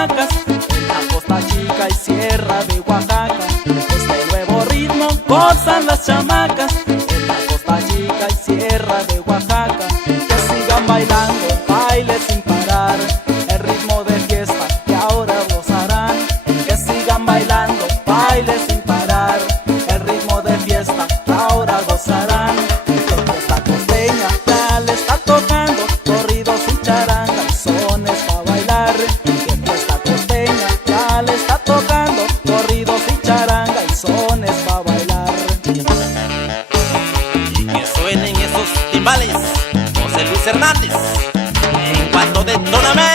chamacas, en la Costa Chica y Sierra de Oaxaca. Este nuevo ritmo gozan las chamacas, en la Costa Chica y Sierra de Oaxaca. Que sigan bailando, baile sin parar, el ritmo de fiesta que ahora gozarán. Que sigan bailando, baile sin parar, el ritmo de fiesta que ahora gozarán. La Fiesta Costeña ya le está tocando corridos y charanga y sones pa' bailar. Que Fiesta Costeña ya le está tocando corridos y charanga y sones pa' bailar. Y que suenen esos timbales, José Luis Hernández, en cuanto detóname.